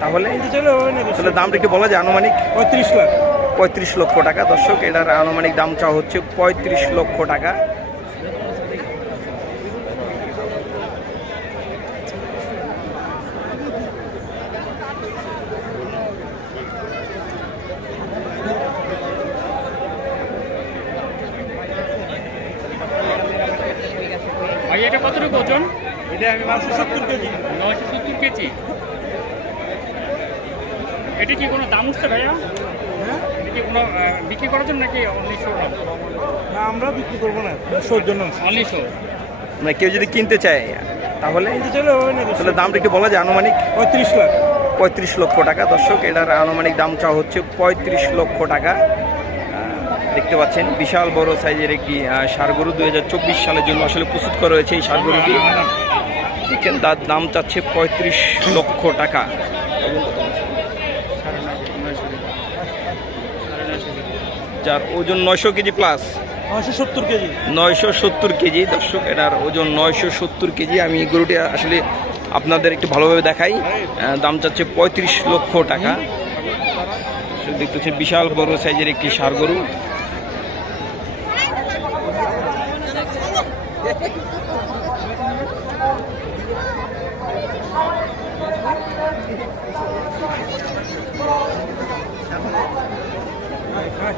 তাহলে তাহলে দামটা একটু বলা যায় আনুমানিক? পঁয়ত্রিশ লাখ। পঁয়ত্রিশ লক্ষ টাকা। দর্শক এটার আনুমানিক দাম চাওয়া হচ্ছে পঁয়ত্রিশ লক্ষ টাকা। ভাই এটা কতটুকু ওজন? এটা আমি পাঁচশো সত্তর কেজি। নয়শো সত্তর কেজি। এটা কি কোনো দাম উঠছে ভাইয়া? হ্যাঁ? এটা কোনো বিক্রি করার জন্য নাকি উনিশশো না আমরা বিক্রি করব না শোর জন্য। উনিশশো মানে কেউ যদি কিনতে চায় তাহলে তাহলে দামটা একটু বলা যায় আনুমানিক? পঁয়ত্রিশ লাখ। পঁয়ত্রিশ লক্ষ টাকা দর্শক এটার আনুমানিক দাম চাওয়া হচ্ছে পঁয়ত্রিশ লক্ষ টাকা। দেখতে পাচ্ছেন বিশাল বড় সাইজের একটি আহ, ষাঁড় গরু দুই সালের জন্য আসলে প্রস্তুত করা হয়েছে এই ষাঁড় গরুটি দেখছেন তার দাম চাচ্ছে পঁয়ত্রিশ লক্ষ টাকা। যার ওজন নয়শো কেজি প্লাস নয়শো সত্তর কেজি। নয়শো সত্তর কেজি। দর্শক এটার ওজন নয়শো সত্তর কেজি। আমি গরুটি আসলে আপনাদের একটু ভালোভাবে দেখাই। দাম চাচ্ছে পঁয়ত্রিশ লক্ষ টাকা। দেখতেছে বিশাল বড় সাইজের একটি সার গরু।